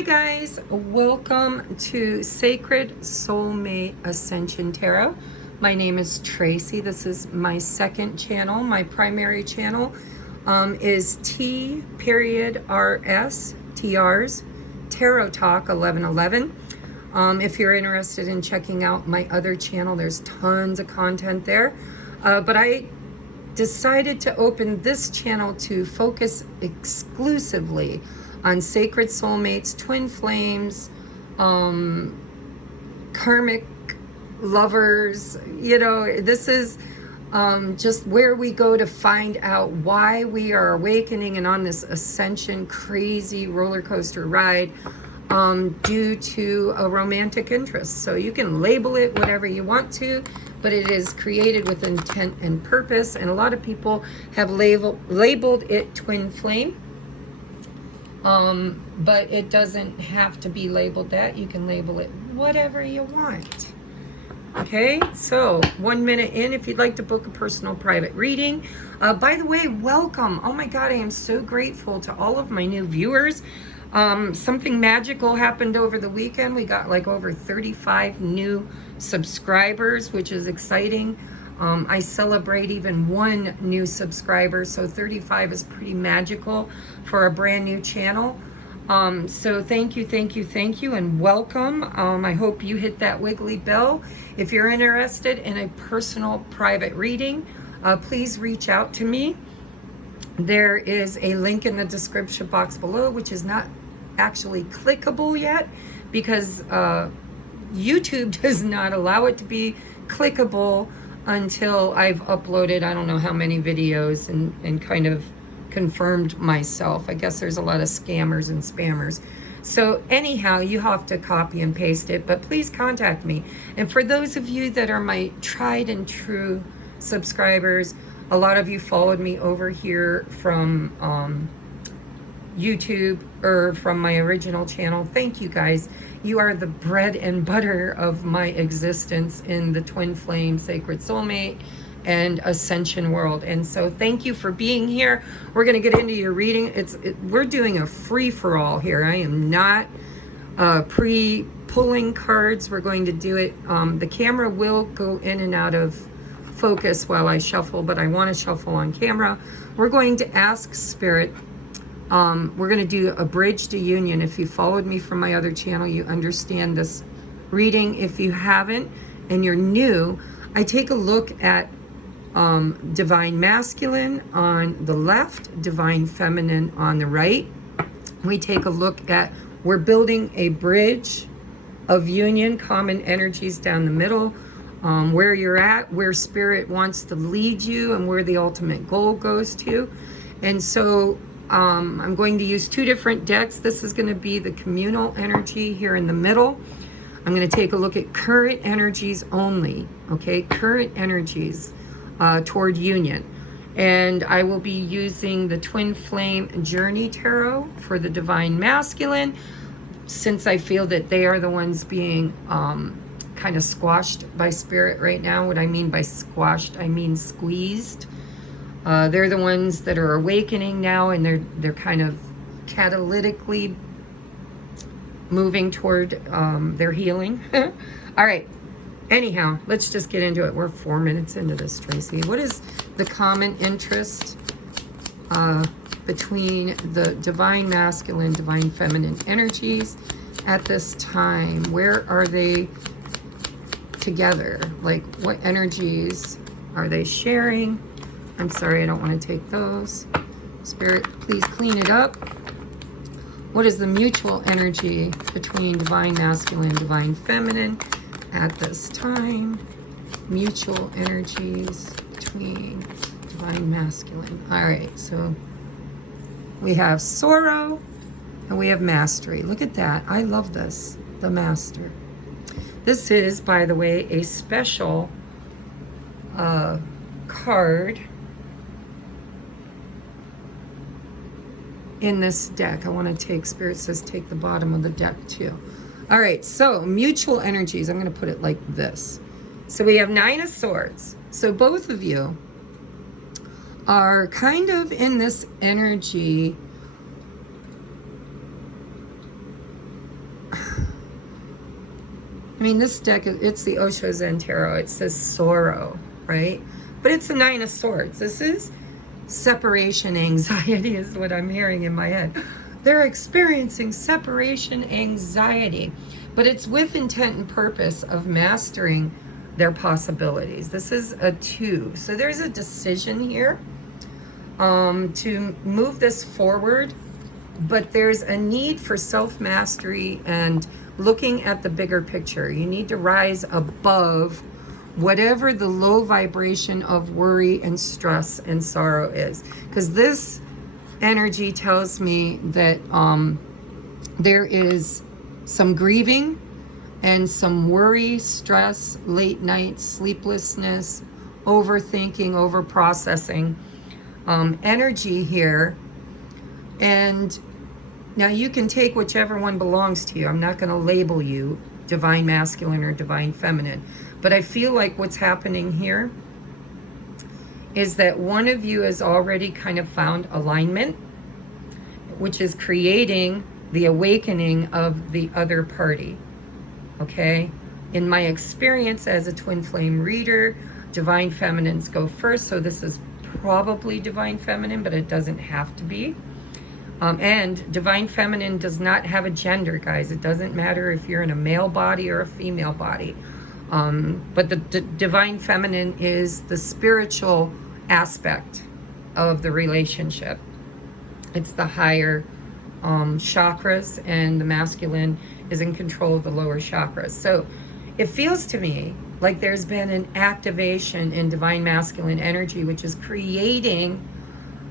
Hi guys, welcome to Sacred Soulmate Ascension Tarot. My name is Tracy. This is my second channel. My primary channel is T.RS Tarot Talk 1111. If you're interested in checking out my other channel, there's tons of content there. But I decided to open this channel to focus exclusively on sacred soulmates, twin flames, karmic lovers. You know, this is just where we go to find out why we are awakening and on this ascension crazy roller coaster ride due to a romantic interest. So you can label it whatever you want to, but it is created with intent and purpose. And a lot of people have labeled it twin flame. But it doesn't have to be labeled that. You can label it whatever you want. Okay, so 1 minute in, if you'd like to book a personal private reading. By the way, welcome. Oh my God, I am so grateful to all of my new viewers. Something magical happened over the weekend. We got like over 35 new subscribers, which is exciting. I celebrate even one new subscriber, so 35 is pretty magical for a brand new channel. So thank you, and welcome. I hope you hit that wiggly bell. If you're interested in a personal private reading, please reach out to me. There is a link in the description box below, which is not actually clickable yet because YouTube does not allow it to be clickable until I've uploaded I don't know how many videos and kind of confirmed myself. I guess there's a lot of scammers and spammers. So anyhow, you have to copy and paste it, but please contact me. And for those of you that are my tried and true subscribers, a lot of you followed me over here from YouTube or from my original channel. Thank you guys. You are the bread and butter of my existence in the twin flame, sacred soulmate, and ascension world. And so thank you for being here. We're going to get into your reading. We're doing a free-for-all here. I am not pre-pulling cards. We're going to do it. The camera will go in and out of focus while I shuffle, but I want to shuffle on camera. We're going to ask Spirit. We're going to do a bridge to union. If you followed me from my other channel, you understand this reading. If you haven't and you're new, I take a look at divine masculine on the left, divine feminine on the right. We take a look at, we're building a bridge of union, common energies down the middle, where you're at, where spirit wants to lead you, and where the ultimate goal goes to. And so I'm going to use two different decks. This is going to be the communal energy here in the middle. I'm going to take a look at current energies only, okay? Current energies toward union. And I will be using the Twin Flame Journey Tarot for the Divine Masculine, since I feel that they are the ones being kind of squashed by Spirit right now. What I mean by squashed, I mean squeezed. They're the ones that are awakening now, and they're kind of catalytically moving toward their healing. All right. Anyhow, let's just get into it. We're 4 minutes into this, Tracy. What is the common interest between the divine masculine, divine feminine energies at this time? Where are they together? Like, what energies are they sharing? I'm sorry, I don't want to take those. Spirit, please clean it up. What is the mutual energy between divine masculine, divine feminine at this time? Mutual energies between divine masculine. All right, so we have sorrow and we have mastery. Look at that. I love this, the master. This is, by the way, a special card in this deck. I want to take, Spirit says take the bottom of the deck too. All right, so mutual energies. I'm going to put it like this. So we have 9 of Swords. So both of you are kind of in this energy I mean, this deck, it's the Osho Zen Tarot. It says sorrow, right? But it's the Nine of Swords. This is separation anxiety is what I'm hearing in my head. They're experiencing separation anxiety, but it's with intent and purpose of mastering their possibilities. This is a 2. So there's a decision here to move this forward, but there's a need for self-mastery and looking at the bigger picture. You need to rise above whatever the low vibration of worry and stress and sorrow is. Because this energy tells me that there is some grieving and some worry, stress, late nights, sleeplessness, overthinking, over-processing energy here. And now you can take whichever one belongs to you. I'm not going to label you divine masculine or divine feminine. But I feel like what's happening here is that one of you has already kind of found alignment, which is creating the awakening of the other party. Okay? In my experience as a twin flame reader, divine feminines go first. So this is probably divine feminine, but it doesn't have to be. And divine feminine does not have a gender, guys. It doesn't matter if you're in a male body or a female body. But the divine feminine is the spiritual aspect of the relationship. It's the higher chakras, and the masculine is in control of the lower chakras. So it feels to me like there's been an activation in divine masculine energy, which is creating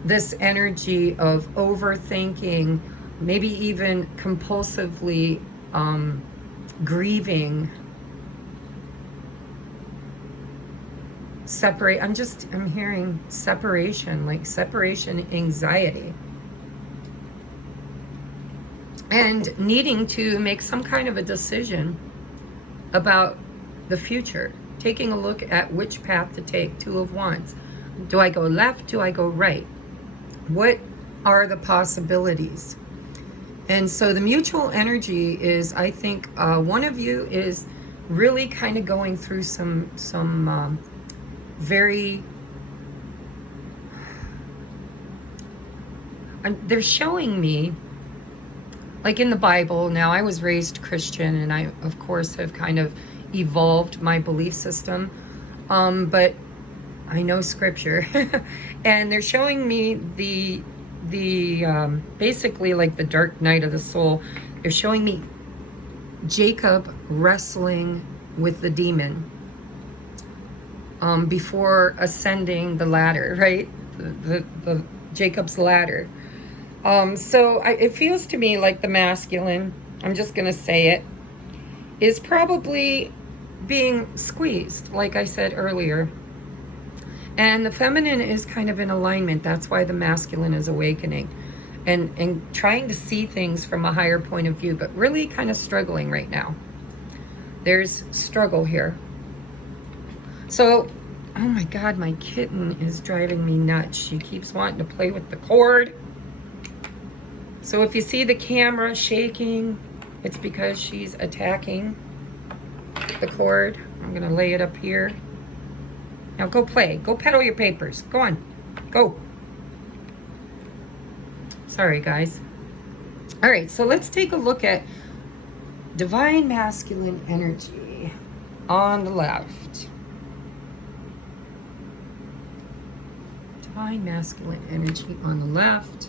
this energy of overthinking, maybe even compulsively grieving, I'm hearing separation, like separation anxiety, and needing to make some kind of a decision about the future, taking a look at which path to take. 2 of Wands. Do I go left? Do I go right? What are the possibilities? And so the mutual energy is, I think, one of you is really kind of going through some very, they're showing me, like in the Bible. Now, I was raised Christian, and I, of course, have kind of evolved my belief system, but I know scripture. And they're showing me the basically like the dark night of the soul. They're showing me Jacob wrestling with the demon before ascending the ladder, right? The Jacob's ladder. So it feels to me like the masculine, I'm just going to say it, is probably being squeezed, like I said earlier. And the feminine is kind of in alignment. That's why the masculine is awakening and trying to see things from a higher point of view, but really kind of struggling right now. There's struggle here. So, oh my God, my kitten is driving me nuts. She keeps wanting to play with the cord. So if you see the camera shaking, it's because she's attacking the cord. I'm going to lay it up here. Now go play. Go peddle your papers. Go on. Go. Sorry, guys. All right, so let's take a look at divine masculine energy on the left. Divine masculine energy on the left.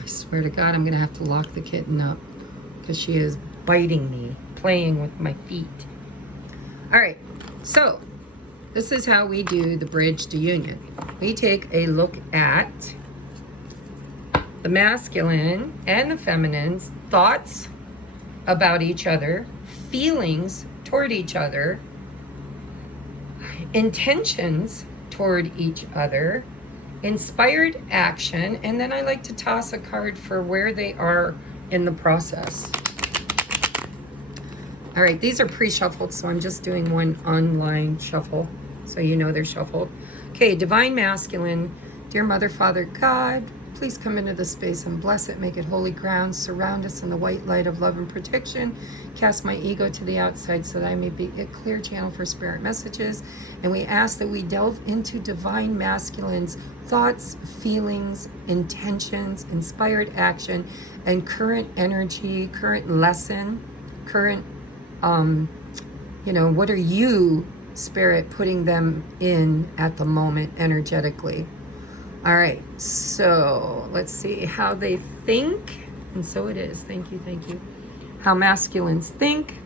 I swear to God, I'm going to have to lock the kitten up because she is biting me, playing with my feet. All right, so this is how we do the bridge to union. We take a look at the masculine and the feminine's thoughts about each other, feelings toward each other, intentions toward each other, inspired action, and then I like to toss a card for where they are in the process. All right, these are pre-shuffled, so I'm just doing one online shuffle, so you know they're shuffled. Okay, divine masculine, dear Mother, Father, God, Please come into this space and bless it. Make it holy ground. Surround us in the white light of love and protection. Cast my ego to the outside so that I may be a clear channel for spirit messages. And we ask that we delve into divine masculine's thoughts, feelings, intentions, inspired action, and current energy, current lesson, current, what are you, spirit, putting them in at the moment energetically. All right, so let's see how they think. And so it is. Thank you, thank you. How masculines think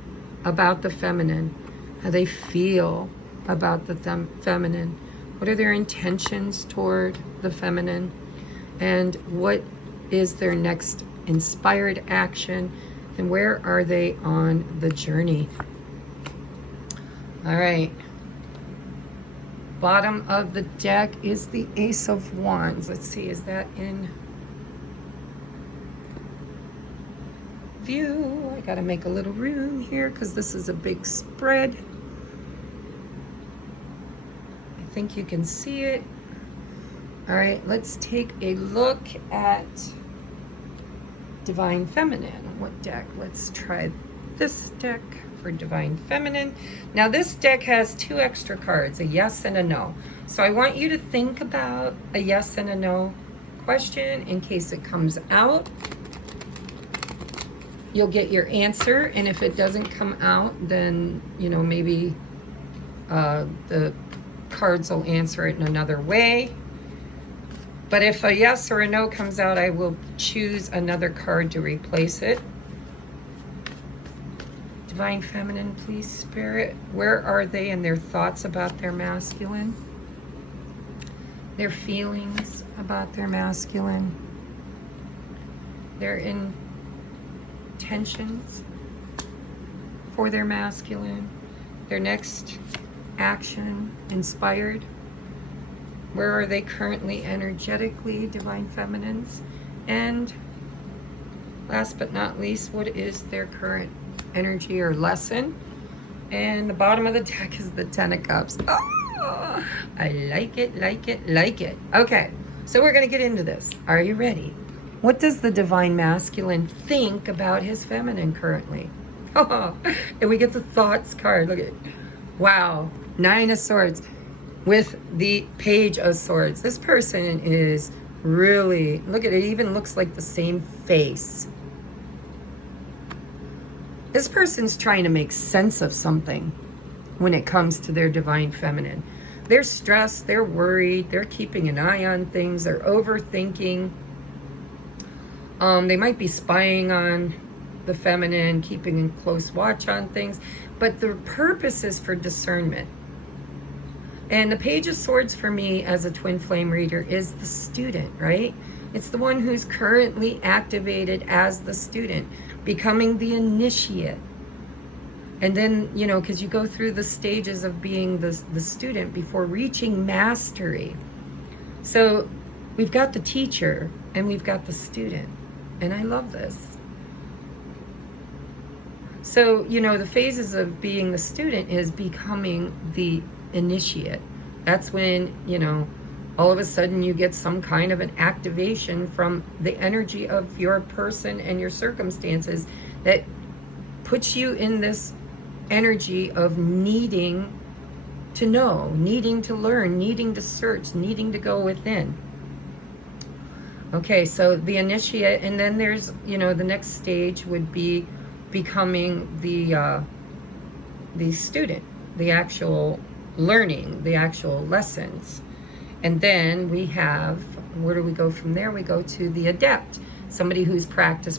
about the feminine. How they feel about the feminine. What are their intentions toward the feminine? And what is their next inspired action? And where are they on the journey? All right. Bottom of the deck is the Ace of Wands. Let's see, is that in view? I gotta make a little room here because this is a big spread. I think you can see it. All right, let's take a look at Divine Feminine. What deck? Let's try this deck for Divine Feminine. Now this deck has 2 extra cards, a yes and a no. So I want you to think about a yes and a no question in case it comes out. You'll get your answer, and if it doesn't come out, then maybe the cards will answer it in another way. But if a yes or a no comes out, I will choose another card to replace it. Divine Feminine, please, Spirit. Where are they in their thoughts about their masculine? Their feelings about their masculine? Their intentions for their masculine? Their next action inspired? Where are they currently energetically, Divine Feminines? And last but not least, what is their current energy or lesson? And the bottom of the deck is the 10 of Cups. Oh, I like it, like it, like it. Okay, so we're going to get into this. Are you ready? What does the Divine Masculine think about his feminine currently? Oh, and we get the thoughts card. Look at it. Wow, 9 of Swords with the Page of Swords. This person is really, look at it, even looks like the same face. This person's trying to make sense of something when it comes to their Divine Feminine. They're stressed, they're worried, they're keeping an eye on things, they're overthinking. They might be spying on the feminine, keeping a close watch on things, but the purpose is for discernment. And the Page of Swords for me as a twin flame reader is the student, right? It's the one who's currently activated as the student, becoming the initiate. And then, because you go through the stages of being the student before reaching mastery. So we've got the teacher and we've got the student. And I love this. So, the phases of being the student is becoming the initiate. That's when, all of a sudden you get some kind of an activation from the energy of your person and your circumstances that puts you in this energy of needing to know, needing to learn, needing to search, needing to go within. Okay, so the initiate, and then there's, the next stage would be becoming the student, the actual learning, the actual lessons. And then we have, where do we go from there? We go to the adept, somebody who's practice,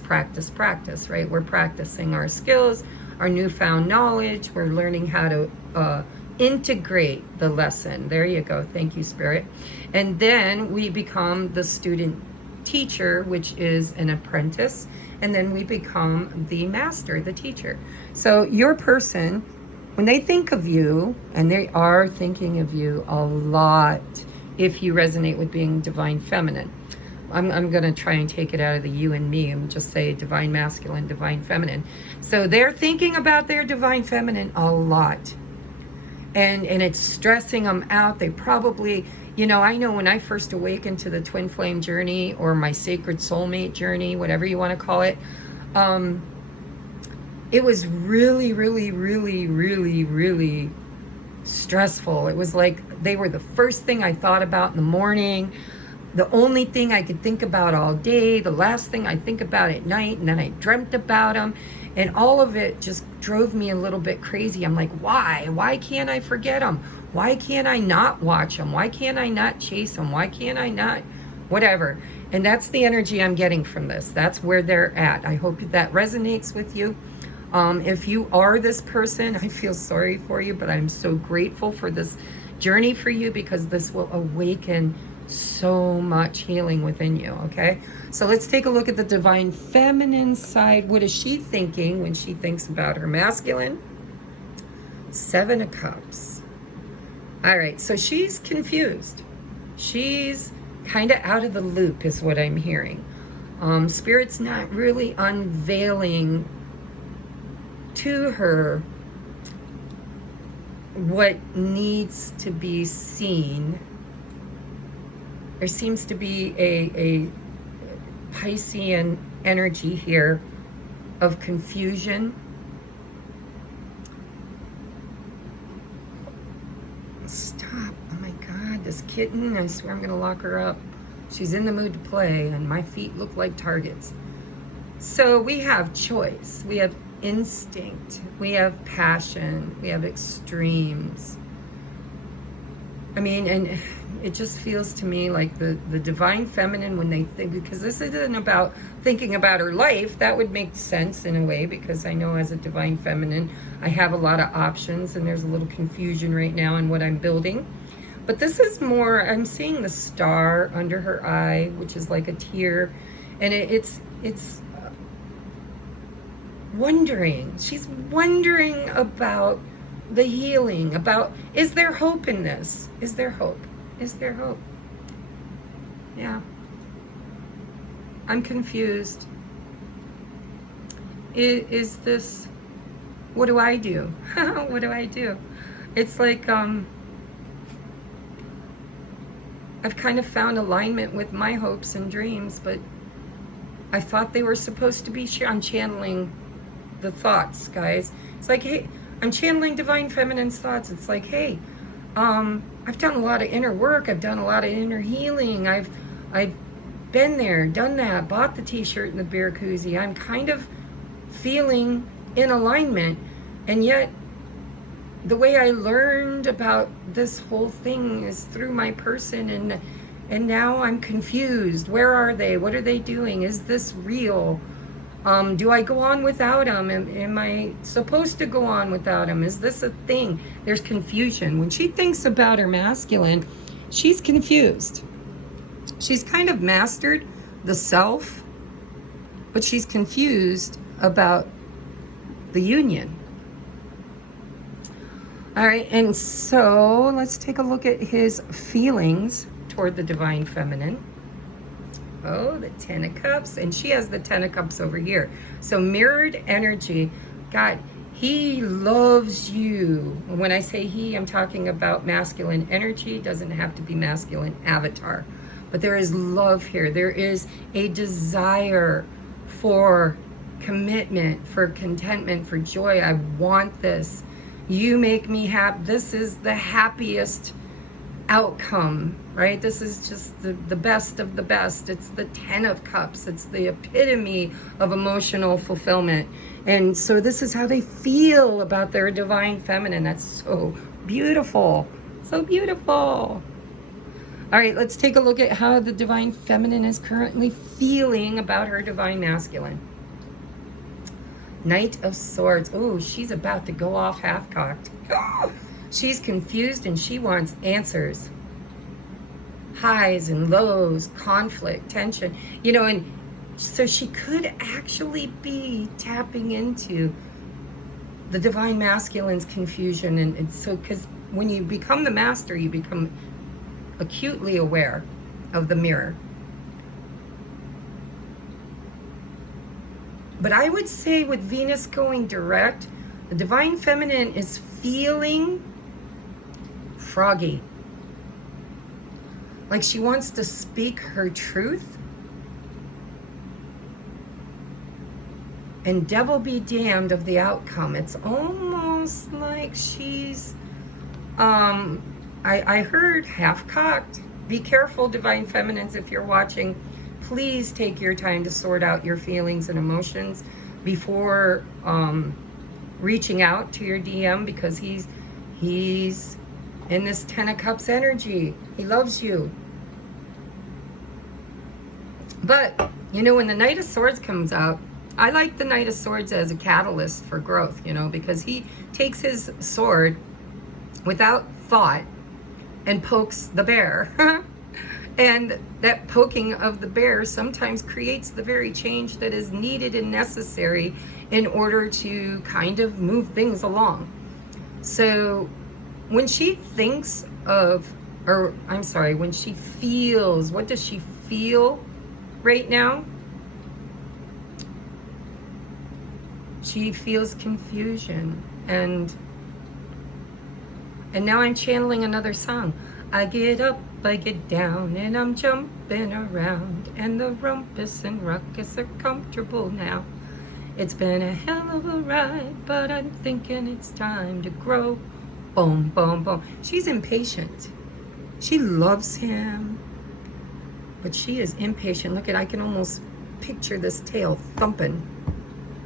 right? We're practicing our skills, our newfound knowledge. We're learning how to integrate the lesson. There you go. Thank you, Spirit. And then we become the student teacher, which is an apprentice. And then we become the master, the teacher. So your person, when they think of you, and they are thinking of you a lot, if you resonate with being Divine Feminine. I'm going to try and take it out of the you and me and just say Divine Masculine, Divine Feminine. So they're thinking about their Divine Feminine a lot. And it's stressing them out. They probably, You know, I know when I first awakened to the twin flame journey, or my sacred soulmate journey, whatever you want to call it, it was really, really, really, really, really stressful. It was like they were the first thing I thought about in the morning, the only thing I could think about all day, the last thing I think about at night, and then I dreamt about them, and all of it just drove me a little bit crazy. I'm like, why? Why can't I forget them? Why can't I not watch them? Why can't I not chase them? Why can't I not whatever? And that's the energy I'm getting from this. That's where they're at. I hope that resonates with you. If you are this person, I feel sorry for you, but I'm so grateful for this journey for you, because this will awaken so much healing within you, okay? So let's take a look at the divine feminine side. What is she thinking when she thinks about her masculine? 7 of Cups. All right, so she's confused. She's kind of out of the loop is what I'm hearing. Spirit's not really unveiling to her what needs to be seen. There seems to be a Piscean energy here of confusion. Stop. Oh my God, this kitten, I swear I'm gonna lock her up. She's in the mood to play, and my feet look like targets. So we have choice, we have instinct, we have passion, we have extremes. I mean, and it just feels to me like the divine feminine, when they think, because this isn't about thinking about her life, that would make sense in a way, because I know as a divine feminine, I have a lot of options, and there's a little confusion right now in what I'm building. But this is more, I'm seeing the star under her eye, which is like a tear, and it's wondering. She's wondering about the healing, about, is there hope in this? Is there hope? Is there hope? Yeah. I'm confused. Is this, what do I do? What do I do? It's like, I've kind of found alignment with my hopes and dreams, but I thought they were supposed to be I'm channeling the thoughts, guys. It's like, hey, I'm channeling divine feminine's thoughts. It's like, hey, I've done a lot of inner work. I've done a lot of inner healing. I've been there, done that, bought the t-shirt and the beer koozie. I'm kind of feeling in alignment. And yet, the way I learned about this whole thing is through my person, and now I'm confused. Where are they? What are they doing? Is this real? Do I go on without them? Am I supposed to go on without them? Is this a thing? There's confusion. When she thinks about her masculine, she's confused. She's kind of mastered the self, but she's confused about the union. All right, and so let's take a look at his feelings toward the divine feminine. Oh, the 10 of Cups, and she has the 10 of Cups over here. So mirrored energy. God, he loves you. When I say he, I'm talking about masculine energy. It doesn't have to be masculine avatar. But there is love here. There is a desire for commitment, for contentment, for joy. I want this. You make me happy. This is the happiest outcome, right? This is just the best of the best. It's the 10 of Cups. It's the epitome of emotional fulfillment. And so this is how they feel about their divine feminine. That's so beautiful. So beautiful. All right, let's take a look at how the divine feminine is currently feeling about her divine masculine. Knight of Swords. Oh, she's about to go off half-cocked. She's confused and she wants answers. Highs and lows, conflict, tension. You know, and so she could actually be tapping into the divine masculine's confusion. And so, because when you become the master, you become acutely aware of the mirror. But I would say with Venus going direct, the divine feminine is feeling froggy. like she wants to speak her truth. And devil be damned of the outcome. It's almost like she's, I heard half-cocked. Be careful, Divine Feminines, if you're watching. Please take your time to sort out your feelings and emotions before reaching out to your DM, because he's in this Ten of Cups energy. He loves you. But, you know, when the Knight of Swords comes out, I like the Knight of Swords as a catalyst for growth, you know, because he takes his sword without thought and pokes the bear. And that poking of the bear sometimes creates the very change that is needed and necessary in order to kind of move things along. So when she thinks of, or I'm sorry, when she feels, what does she feel right now? She feels confusion, and now I'm channeling another song. I get up, I get down, and I'm jumping around, and the rumpus and ruckus are comfortable now. It's been a hell of a ride, but I'm thinking it's time to grow. Boom, boom, boom. She's impatient. She loves him, but she is impatient. Look at, I can almost picture this tail thumping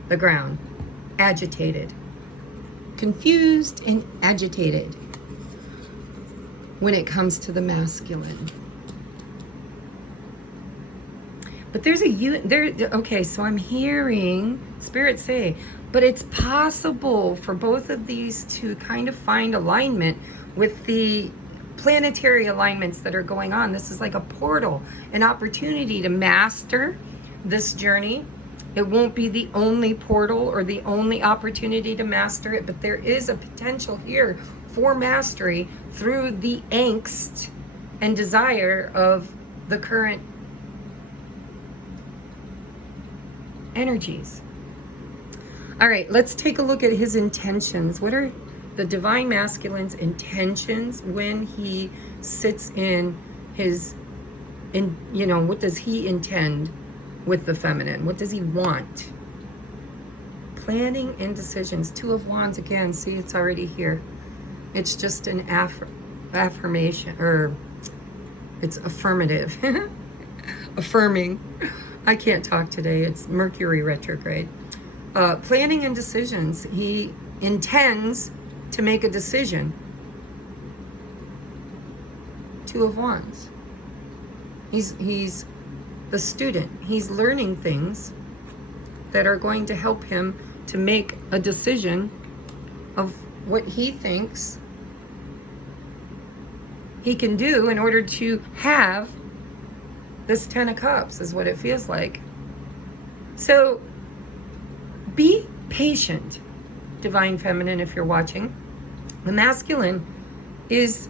the ground. Agitated. Confused and agitated when it comes to the masculine. But there's okay, so I'm hearing Spirit say, but it's possible for both of these to kind of find alignment with the planetary alignments that are going on. This is like a portal, an opportunity to master this journey. It won't be the only portal or the only opportunity to master it, but there is a potential here for mastery through the angst and desire of the current energies. All right, let's take a look at his intentions. What are the Divine Masculine's intentions when he sits in his, you know, what does he intend with the feminine? What does he want? Planning and decisions. Two of Wands again. See, it's already here. It's just an affirmation, or it's affirmative. Affirming. I can't talk today. It's Mercury retrograde. Planning and decisions. He intends to make a decision. Two of Wands. He's the student. He's learning things that are going to help him to make a decision of what he thinks he can do in order to have this Ten of Cups, is what it feels like. So be patient, Divine Feminine, if you're watching. The masculine is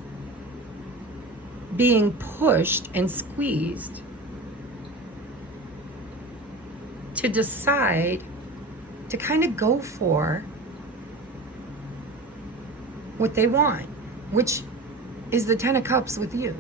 being pushed and squeezed to decide to kind of go for what they want, which is the Ten of Cups with you.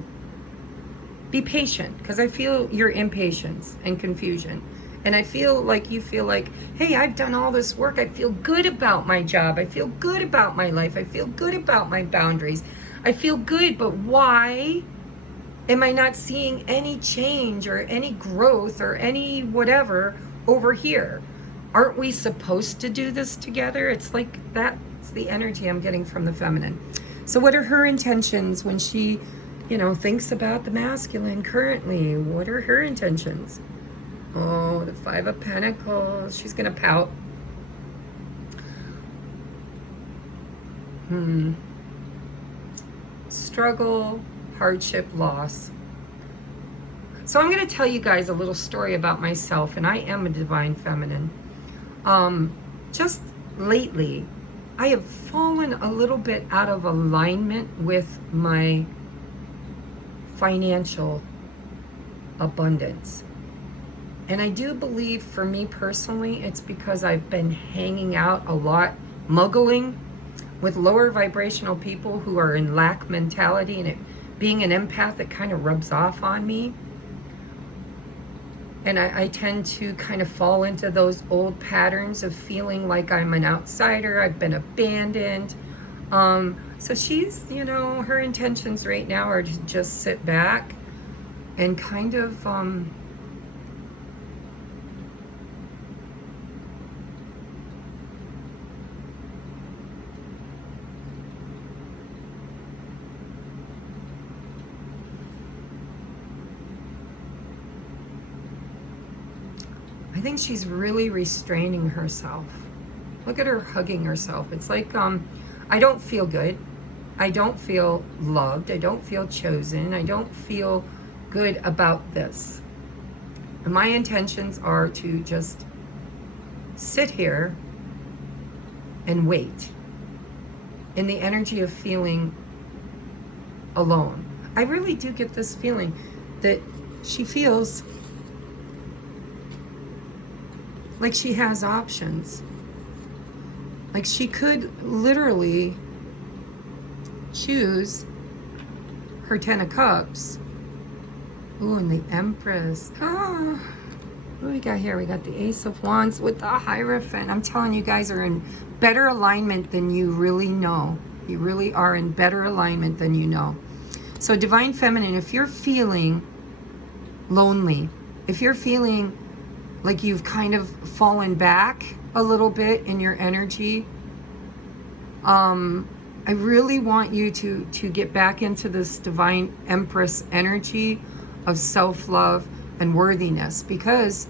Be patient, because I feel your impatience and confusion. And I feel like you feel like, hey, I've done all this work. I feel good about my job. I feel good about my life. I feel good about my boundaries. I feel good, but why am I not seeing any change or any growth or any whatever over here? Aren't we supposed to do this together? It's like that's the energy I'm getting from the feminine. So what are her intentions when she, you know, thinks about the masculine currently? What are her intentions? Oh, the Five of Pentacles. She's going to pout. Struggle, hardship, loss. So I'm going to tell you guys a little story about myself, and I am a Divine Feminine. Just lately, I have fallen a little bit out of alignment with my financial abundance. And I do believe, for me personally, it's because I've been hanging out a lot, muggling with lower vibrational people who are in lack mentality, and it being an empath, it kind of rubs off on me. And I tend to kind of fall into those old patterns of feeling like I'm an outsider, I've been abandoned. So she's, you know, her intentions right now are to just sit back and kind of I think she's really restraining herself. Look at her hugging herself. It's like, I don't feel good. I don't feel loved. I don't feel chosen. I don't feel good about this. And my intentions are to just sit here and wait in the energy of feeling alone. I really do get this feeling that she feels like she has options. Like she could literally choose her 10 of Cups. Ooh, and the Empress. Oh, what do we got here? We got the Ace of Wands with the Hierophant. I'm telling you guys are in better alignment than you really know. You really are in better alignment than you know. So Divine Feminine, if you're feeling lonely, if you're feeling like you've kind of fallen back a little bit in your energy, I really want you to get back into this Divine Empress energy of self-love and worthiness, because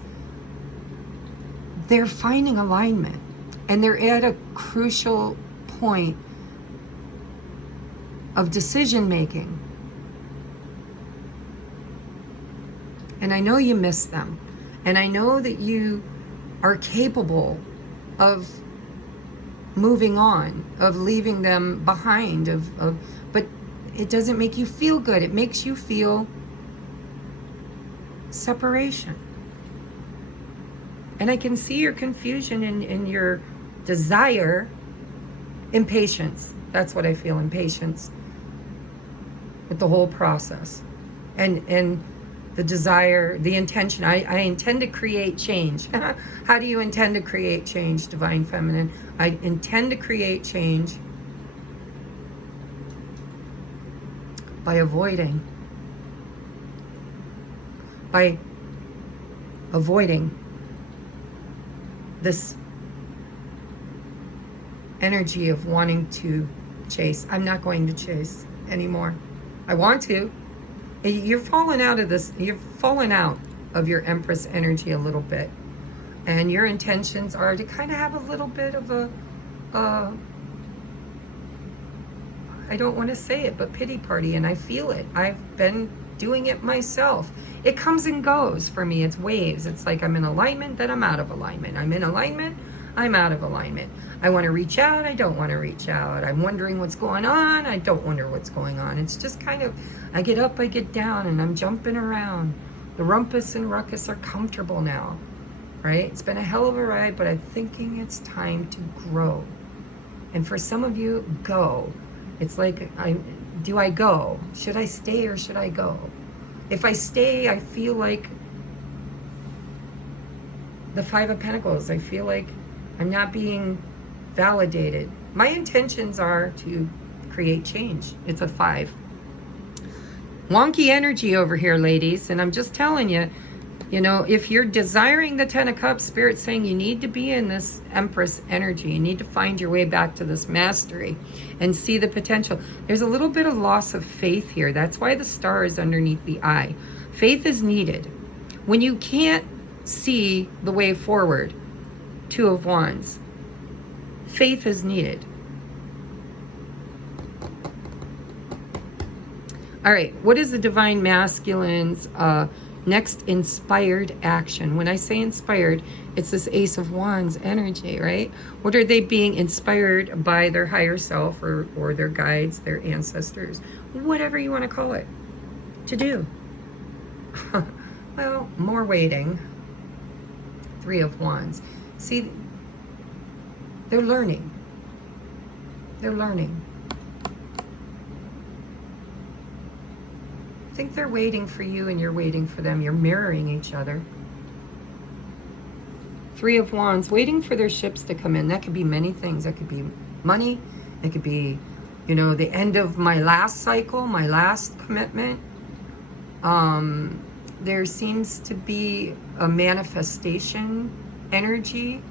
they're finding alignment and they're at a crucial point of decision making. And I know you miss them. And I know that you are capable of moving on, of leaving them behind, but it doesn't make you feel good. It makes you feel separation. And I can see your confusion and your desire, impatience. That's what I feel, impatience with the whole process. And the desire, the intention. I intend to create change. How do you intend to create change, Divine Feminine? I intend to create change by avoiding this energy of wanting to chase. I'm not going to chase anymore. I want to. You're falling out of this. You're falling out of your Empress energy a little bit. And your intentions are to kind of have a little bit of a, I don't want to say it, but pity party. And I feel it. I've been doing it myself. It comes and goes for me. It's waves. It's like I'm in alignment, then I'm out of alignment. I'm in alignment, I'm out of alignment. I want to reach out, I don't want to reach out. I'm wondering what's going on, I don't wonder what's going on. It's just kind of, I get up, I get down, and I'm jumping around. The rumpus and ruckus are comfortable now, right? It's been a hell of a ride, but I'm thinking it's time to grow. And for some of you, go. It's like, do I go? Should I stay or should I go? If I stay, I feel like the Five of Pentacles. I feel like I'm not being validated. My intentions are to create change. It's a 5. Wonky energy over here, ladies. And I'm just telling you, you know, if you're desiring the 10 of Cups, Spirit's saying you need to be in this Empress energy. You need to find your way back to this mastery and see the potential. There's a little bit of loss of faith here. That's why the star is underneath the eye. Faith is needed. When you can't see the way forward, 2 of Wands, faith is needed. All right, what is the Divine Masculine's next inspired action? When I say inspired, it's this Ace of Wands energy, right? What are they being inspired by? Their higher self or their guides, their ancestors, whatever you want to call it, to do? Well, more waiting. 3 of Wands. See, they're learning. They're learning. think they're waiting for you and you're waiting for them. You're mirroring each other. Three of Wands, waiting for their ships to come in. That could be many things. That could be money. It could be, you know, the end of my last cycle, my last commitment. There seems to be a manifestation energy,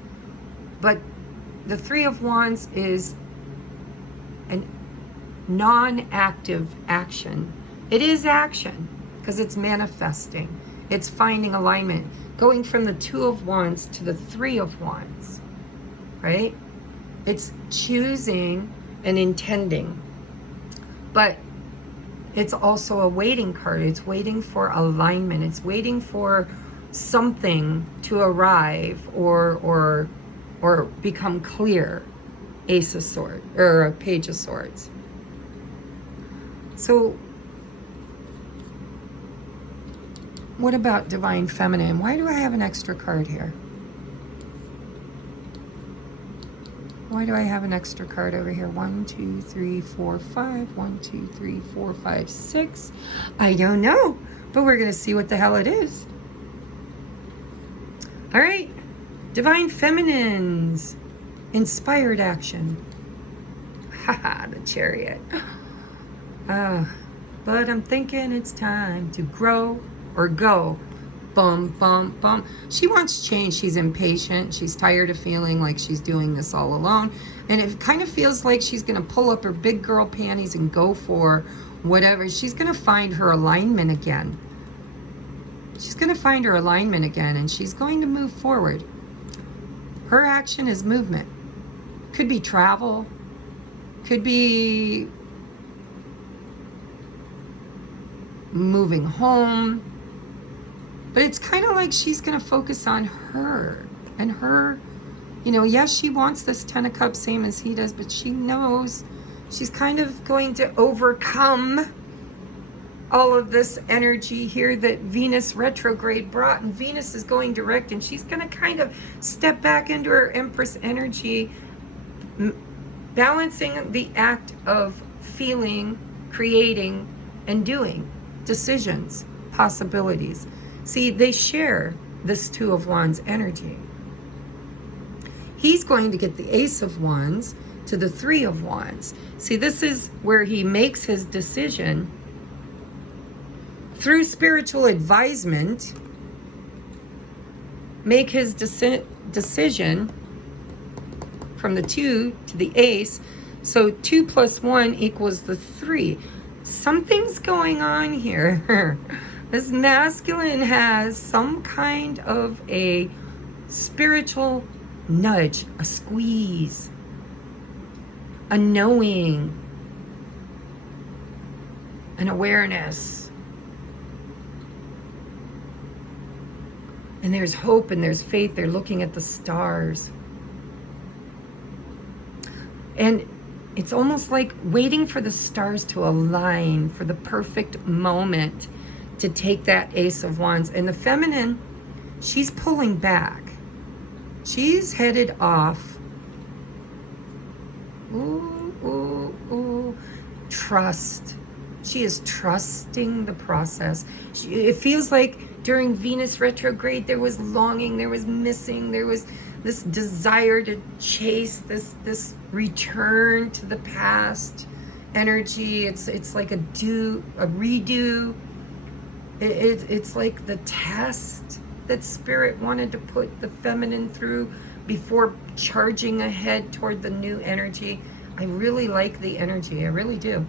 but the Three of Wands is a non-active action. It is action because it's manifesting. It's finding alignment. Going from the Two of Wands to the Three of Wands, right? It's choosing and intending. But it's also a waiting card. It's waiting for alignment. It's waiting for something to arrive or become clear. Ace of Swords, or a Page of Swords. So what about Divine Feminine? Why do I have an extra card here? Why do I have an extra card over here? 1, 2, 3, 4, 5. 1, 2, 3, 4, 5, 6. I don't know, but we're going to see what the hell it is. All right. Divine Feminines. Inspired action. Haha, the Chariot. But I'm thinking it's time to grow or go. Bum, bum, bum. She wants change. She's impatient. She's tired of feeling like she's doing this all alone. And it kind of feels like she's going to pull up her big girl panties and go for whatever. She's going to find her alignment again. She's going to find her alignment again, and she's going to move forward. Her action is movement. Could be travel. Could be moving home. But it's kind of like she's going to focus on her and her, you know, yes, she wants this 10 of Cups, same as he does, but she knows she's kind of going to overcome all of this energy here that Venus retrograde brought, and Venus is going direct, and she's going to kind of step back into her Empress energy, balancing the act of feeling, creating, and doing decisions, possibilities. See, they share this Two of Wands energy. He's going to get the Ace of Wands to the Three of Wands. See, this is where he makes his decision through spiritual advisement, make his decision from the 2 to the Ace. So 2 plus 1 equals the 3. Something's going on here. This masculine has some kind of a spiritual nudge, a squeeze, a knowing, an awareness. And there's hope and there's faith. They're looking at the stars. And it's almost like waiting for the stars to align for the perfect moment to take that Ace of Wands. And the feminine, she's pulling back. She's headed off. Ooh, ooh, ooh. Trust. She is trusting the process. It feels like during Venus retrograde, there was longing, there was missing, there was this desire to chase, this return to the past energy. It's like a redo. It's like the test that Spirit wanted to put the feminine through before charging ahead toward the new energy. I really like the energy. I really do.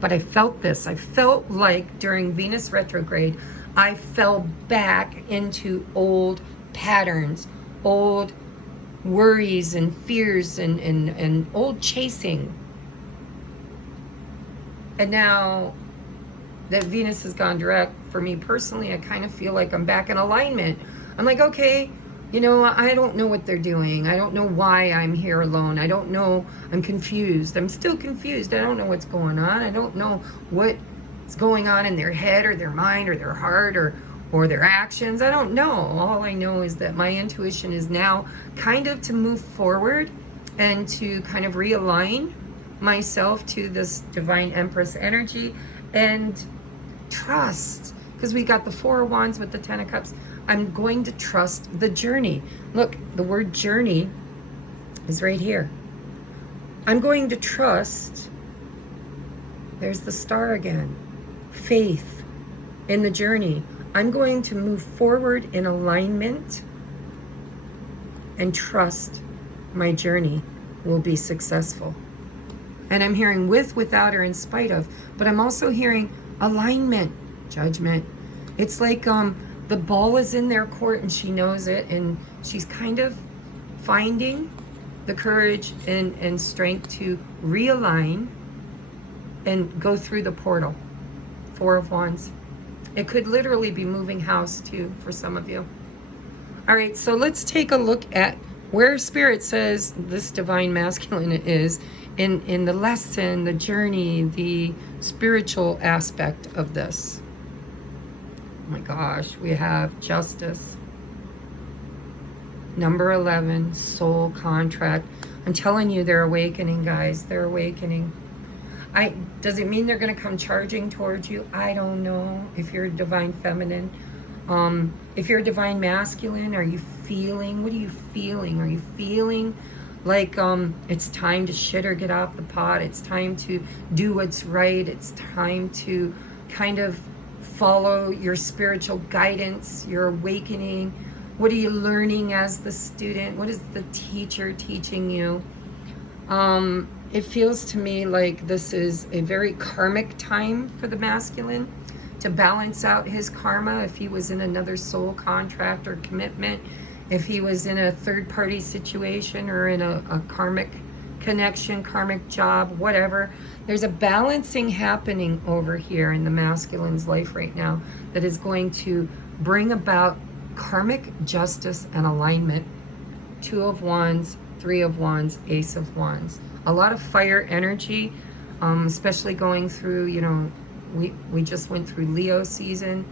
But I felt this. I felt like during Venus retrograde, I fell back into old patterns, old worries and fears and old chasing. And now that Venus has gone direct, for me personally, I kind of feel like I'm back in alignment. I'm like, okay, you know, I don't know what they're doing. I don't know why I'm here alone. I don't know. I'm confused. I'm still confused. I don't know what's going on. I don't know what's going on in their head or their mind or their heart or their actions. I don't know. All I know is that my intuition is now kind of to move forward and to kind of realign myself to this Divine Empress energy. And trust, because we got the Four of Wands with the Ten of Cups. I'm going to trust the journey. Look, the word journey is right here. I'm going to trust, there's the star again, faith in the journey. I'm going to move forward in alignment and trust my journey will be successful. And I'm hearing with, without, or in spite of, but I'm also hearing alignment, judgment. It's like the ball is in their court and she knows it, and she's kind of finding the courage and strength to realign and go through the portal. Four of Wands. It could literally be moving house too for some of you. All right, so let's take a look at where Spirit says this divine masculine is in the lesson, the journey, the spiritual aspect of this. Oh my gosh, we have Justice. Number 11, soul contract. I'm telling you, they're awakening, guys. They're awakening. Does it mean they're going to come charging towards you? I don't know. If you're a divine feminine. If you're a divine masculine, are you feeling? What are you feeling? Are you feeling like it's time to shit or get off the pot? It's time to do what's right. It's time to kind of follow your spiritual guidance, your awakening. What are you learning as the student? What is the teacher teaching you? It feels to me like this is a very karmic time for the masculine to balance out his karma if he was in another soul contract or commitment, if he was in a third-party situation or in a karmic connection, karmic job, whatever. There's a balancing happening over here in the masculine's life right now that is going to bring about karmic justice and alignment. Two of Wands, Three of Wands, Ace of Wands. A lot of fire energy, especially going through, you know, we just went through Leo season,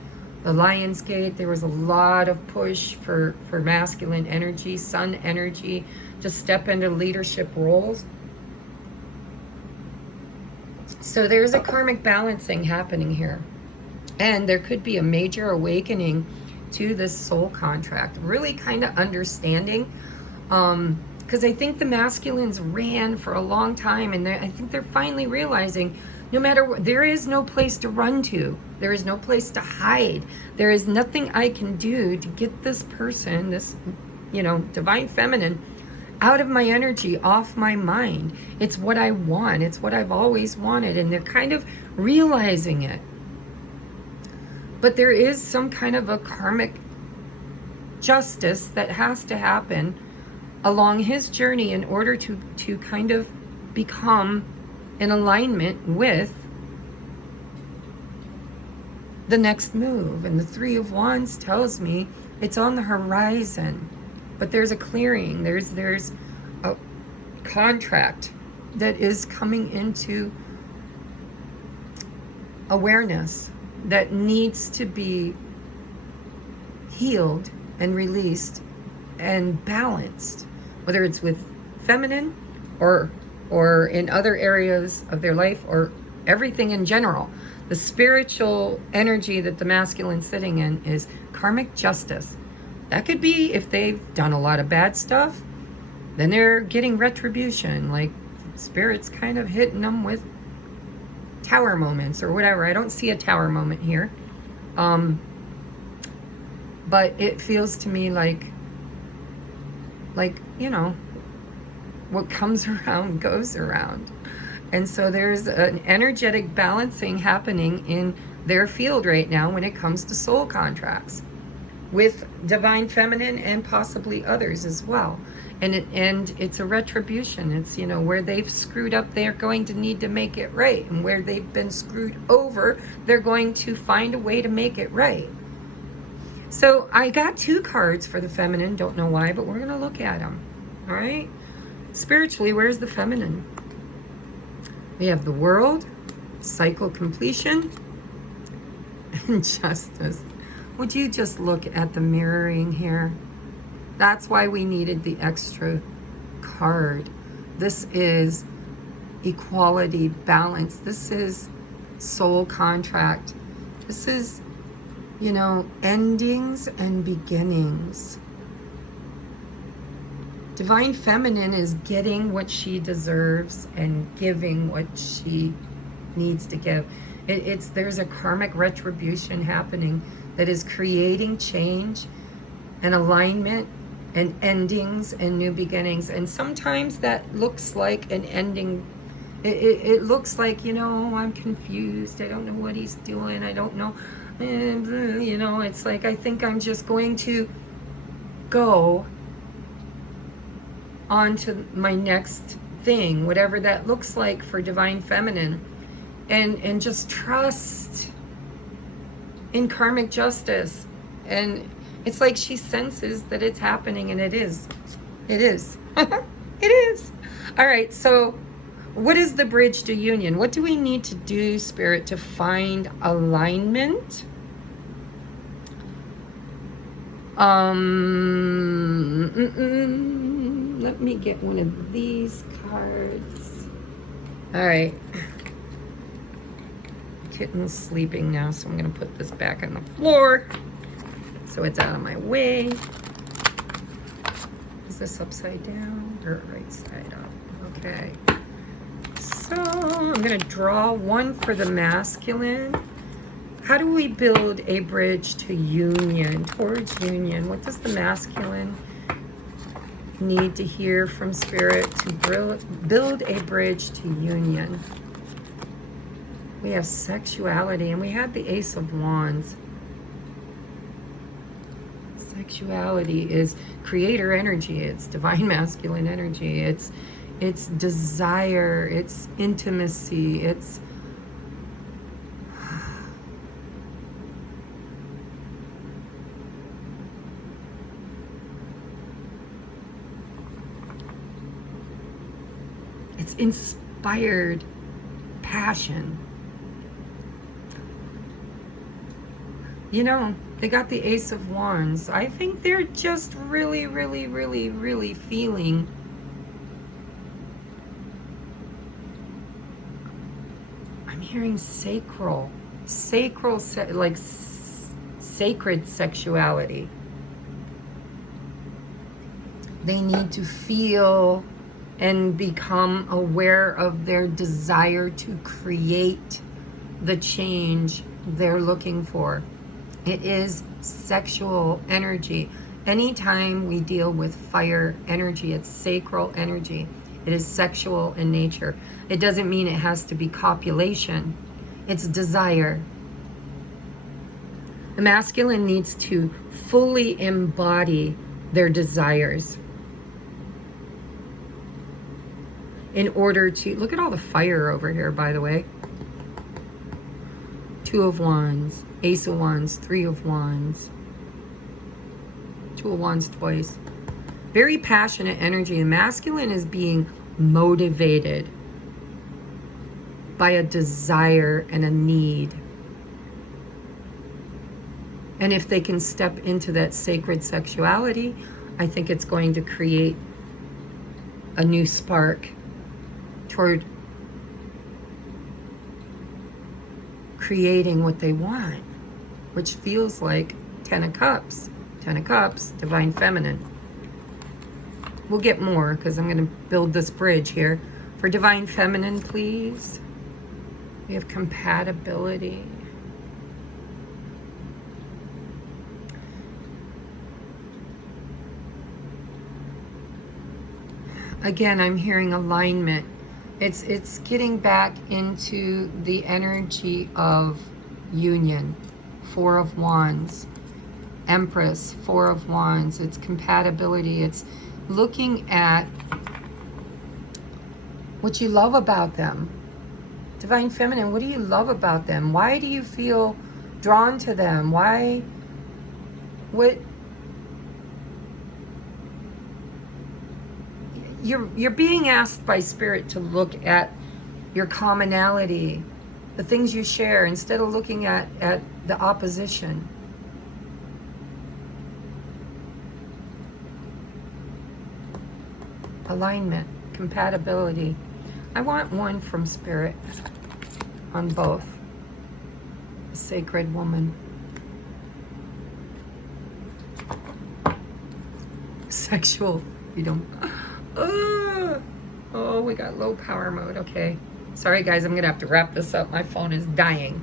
the Lion's Gate. There was a lot of push for masculine energy, sun energy, to step into leadership roles. So there's a karmic balancing happening here. And there could be a major awakening to this soul contract. Really kind of understanding. Because I think the masculines ran for a long time, and I think they're finally realizing no matter what, there is no place to run to. There is no place to hide. There is nothing I can do to get this person, this, you know, divine feminine, out of my energy, off my mind. It's what I want. It's what I've always wanted. And they're kind of realizing it. But there is some kind of a karmic justice that has to happen along his journey in order to kind of become in alignment with the next move. And the Three of Wands tells me it's on the horizon, but there's a clearing. There's a contract that is coming into awareness that needs to be healed and released and balanced, whether it's with feminine or in other areas of their life, or everything in general. The spiritual energy that the masculine's sitting in is karmic justice. That could be if they've done a lot of bad stuff, then they're getting retribution, like Spirit's kind of hitting them with tower moments or whatever. I don't see a tower moment here. But it feels to me like, you know, what comes around goes around. And so there's an energetic balancing happening in their field right now when it comes to soul contracts with divine feminine and possibly others as well. And it's a retribution. It's, you know, where they've screwed up, they're going to need to make it right. And where they've been screwed over, they're going to find a way to make it right. So I got two cards for the feminine. Don't know why, but we're going to look at them. All right? Spiritually, where's the feminine? We have the World, cycle completion, and justice. Would you just look at the mirroring here? That's why we needed the extra card. This is equality, balance. This is soul contract. This is, you know, endings and beginnings. Divine Feminine is getting what she deserves and giving what she needs to give. There's a karmic retribution happening that is creating change and alignment and endings and new beginnings. And sometimes that looks like an ending. It looks like, you know, I'm confused. I don't know what he's doing. I don't know. And, you know, it's like, I think I'm just going to go on to my next thing, whatever that looks like for Divine Feminine. And just trust in karmic justice. And it's like she senses that it's happening, and it is. It is. It is. All right, so what is the bridge to union? What do we need to do, Spirit, to find alignment? Let me get one of these cards. All right. Kitten's sleeping now, so I'm going to put this back on the floor so it's out of my way. Is this upside down or right side up? Okay. So I'm going to draw one for the masculine. How do we build a bridge to union, towards union? What does the masculine need to hear from Spirit to build a bridge to union? We have sexuality, and we had the Ace of Wands. Sexuality is creator energy. It's divine masculine energy. It's desire. It's intimacy. It's inspired passion. You know, they got the Ace of Wands. I think they're just really, really, really, really feeling I'm hearing sacral, like sacred sexuality. They need to feel and become aware of their desire to create the change they're looking for. It is sexual energy. Anytime we deal with fire energy, it's sacral energy. It is sexual in nature. It doesn't mean it has to be copulation. It's desire. The masculine needs to fully embody their desires in order to, look at all the fire over here, by the way. Two of Wands, Ace of Wands, Three of Wands, Two of Wands twice. Very passionate energy. The masculine is being motivated by a desire and a need. And if they can step into that sacred sexuality, I think it's going to create a new spark toward creating what they want, which feels like 10 of Cups. 10 of Cups, Divine Feminine. We'll get more because I'm going to build this bridge here. For Divine Feminine, please. We have compatibility. Again, I'm hearing alignment. It's getting back into the energy of union. Four of Wands. Empress, Four of Wands. It's compatibility. It's looking at what you love about them. Divine Feminine, what do you love about them? Why do you feel drawn to them? Why? What? You're being asked by Spirit to look at your commonality, the things you share, instead of looking at the opposition. Alignment, compatibility. I want one from Spirit on both. sacred woman. Sexual freedom. Oh, we got low power mode. Okay. Sorry, guys. I'm going to have to wrap this up. My phone is dying.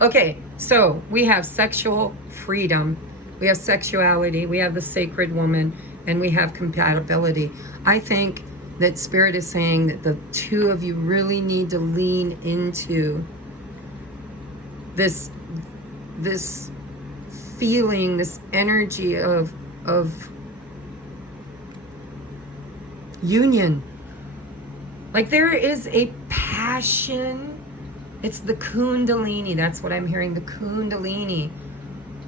Okay. So we have sexual freedom. We have sexuality. We have the sacred woman. And we have compatibility. I think that Spirit is saying that the two of you really need to lean into this feeling, this energy of union. Like there is a passion. It's the Kundalini. That's what I'm hearing. The Kundalini.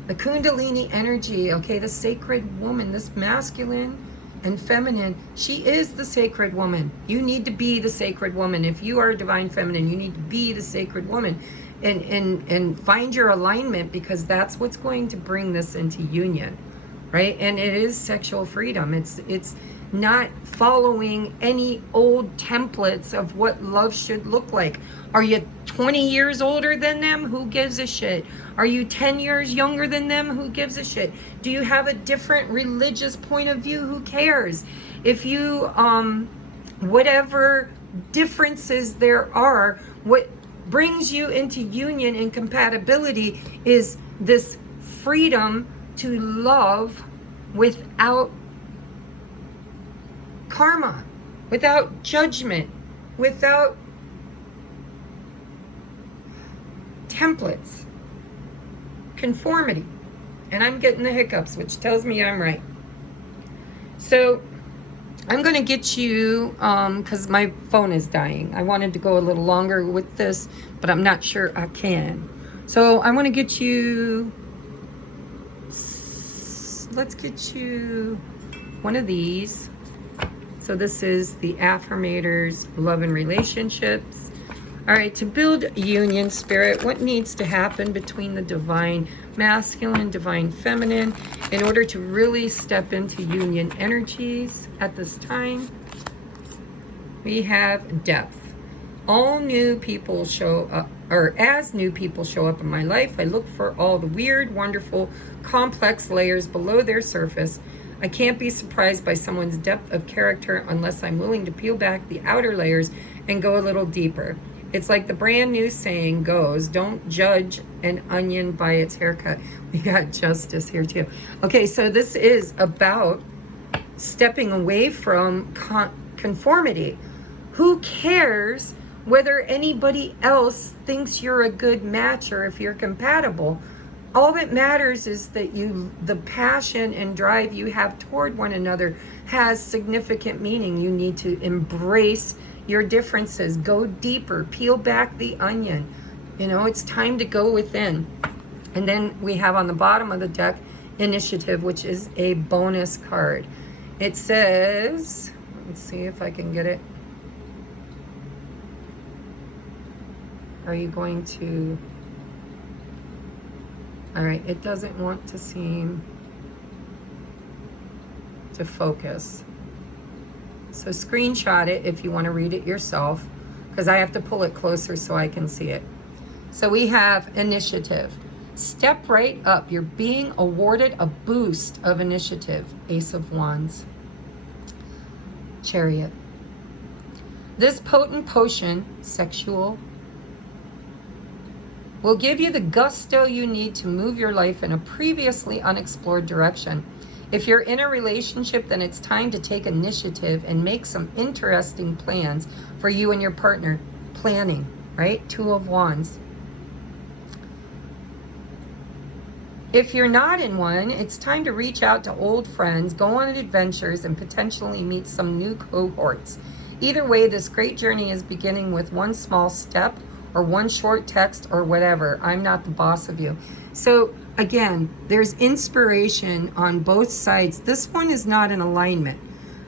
The Kundalini energy. Okay, the sacred woman. This masculine and feminine. She is the sacred woman. You need to be the sacred woman. If you are divine feminine, you need to be the sacred woman. And find your alignment, because that's what's going to bring this into union. Right? And it is sexual freedom. It's not following any old templates of what love should look like. Are you 20 years older than them? Who gives a shit? Are you 10 years younger than them? Who gives a shit? Do you have a different religious point of view? Who cares? If you, whatever differences there are, what brings you into union and compatibility is this freedom to love without karma, without judgment, without templates, conformity. And I'm getting the hiccups, which tells me I'm right. So I'm going to get you, because my phone is dying. I wanted to go a little longer with this, but I'm not sure I can. So I want to get you, let's get you one of these. So this is the Affirmators, Love and Relationships. All right, to build union, Spirit, what needs to happen between the divine masculine, divine feminine, in order to really step into union energies at this time? We have depth. All new people show up, or as new people show up in my life, I look for all the weird, wonderful, complex layers below their surface. I can't be surprised by someone's depth of character unless I'm willing to peel back the outer layers and go a little deeper. It's like the brand new saying goes, don't judge an onion by its haircut. We got justice here too. Okay, so this is about stepping away from conformity. Who cares whether anybody else thinks you're a good match or if you're compatible? All that matters is that the passion and drive you have toward one another has significant meaning. You need to embrace your differences, go deeper, peel back the onion. You know, it's time to go within. And then we have on the bottom of the deck, Initiative, which is a bonus card. It says, let's see if I can get it. Are you going to... All right, it doesn't want to seem to focus. So screenshot it if you want to read it yourself, because I have to pull it closer so I can see it. So we have Initiative. Step right up. You're being awarded a boost of initiative. Ace of Wands. Chariot. This potent potion, sexual, will give you the gusto you need to move your life in a previously unexplored direction. If you're in a relationship, then it's time to take initiative and make some interesting plans for you and your partner. Planning, right? Two of Wands. If you're not in one, it's time to reach out to old friends, go on adventures, and potentially meet some new cohorts. Either way, this great journey is beginning with one small step or one short text or whatever. I'm not the boss of you. So again, there's inspiration on both sides. This one is not in alignment.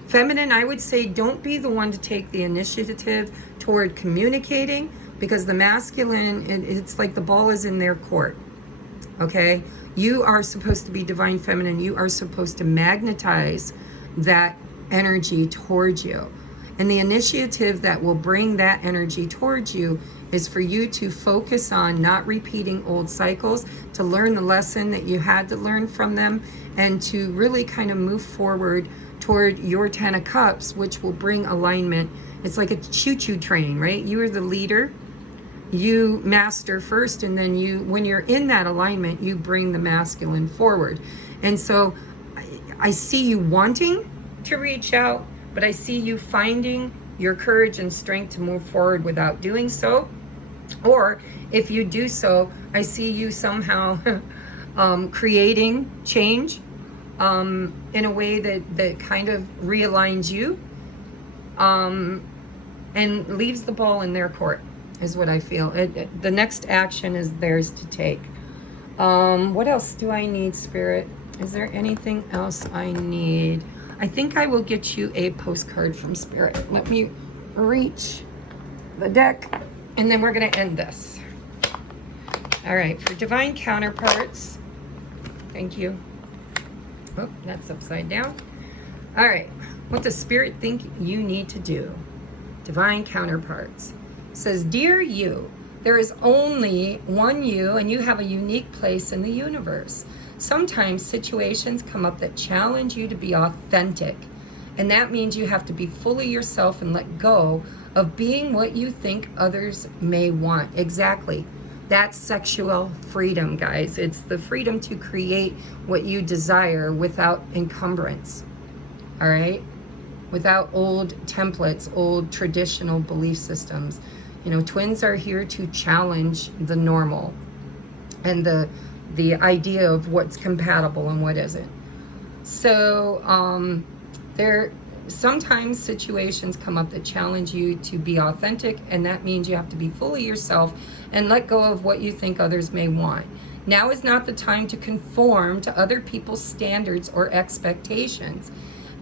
Feminine, I would say don't be the one to take the initiative toward communicating, because the masculine, it's like the ball is in their court. Okay? You are supposed to be divine feminine. You are supposed to magnetize that energy towards you. And the initiative that will bring that energy towards you is for you to focus on not repeating old cycles, to learn the lesson that you had to learn from them, and to really kind of move forward toward your 10 of Cups, which will bring alignment. It's like a choo-choo train, right? You are the leader. You master first, and then you, when you're in that alignment, you bring the masculine forward. And so I see you wanting to reach out, but I see you finding your courage and strength to move forward without doing so. Or if you do so, I see you somehow creating change in a way that kind of realigns you and leaves the ball in their court, is what I feel. The next action is theirs to take. What else do I need, Spirit? Is there anything else I need? I think I will get you a postcard from Spirit. Let me reach the deck, and then we're going to end this. All right, for divine counterparts, thank you. Oh, that's upside down. All right, what does Spirit think you need to do? Divine counterparts. It says, dear you, there is only one you, and you have a unique place in the universe. Sometimes situations come up that challenge you to be authentic, and that means you have to be fully yourself and let go of being what you think others may want. Exactly. That's sexual freedom, guys. It's the freedom to create what you desire without encumbrance. All right? Without old templates, old traditional belief systems. You know, twins are here to challenge the normal and the idea of what's compatible and what isn't. So sometimes situations come up that challenge you to be authentic, and that means you have to be fully yourself and let go of what you think others may want. Now is not the time to conform to other people's standards or expectations.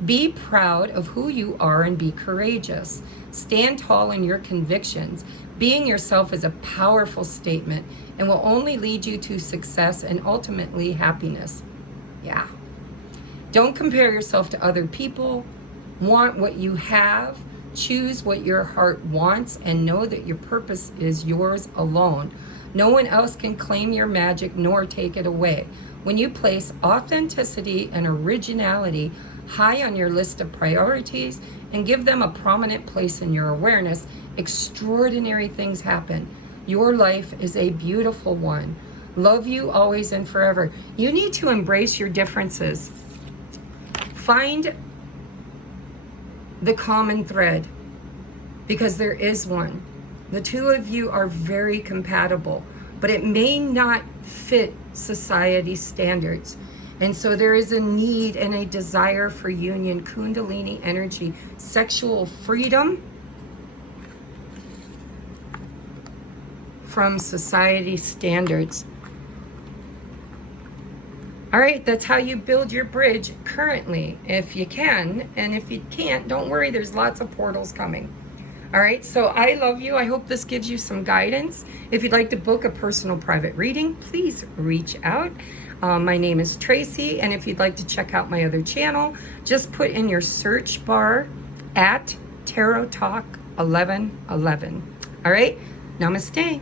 Be proud of who you are and be courageous. Stand tall in your convictions. Being yourself is a powerful statement and will only lead you to success and ultimately happiness. Yeah. Don't compare yourself to other people. Want what you have. Choose what your heart wants and know that your purpose is yours alone. No one else can claim your magic nor take it away. When you place authenticity and originality high on your list of priorities and give them a prominent place in your awareness, extraordinary things happen. Your life is a beautiful one. Love you always and forever. You need to embrace your differences. Find the common thread, because there is one. The two of you are very compatible, but it may not fit society standards. And so there is a need and a desire for union, Kundalini energy, sexual freedom from society standards. All right, that's how you build your bridge currently, if you can. And if you can't, don't worry, there's lots of portals coming. All right, so I love you. I hope this gives you some guidance. If you'd like to book a personal private reading, please reach out. My name is Tracy, and if you'd like to check out my other channel, just put in your search bar at Tarot Talk 1111. All right, namaste.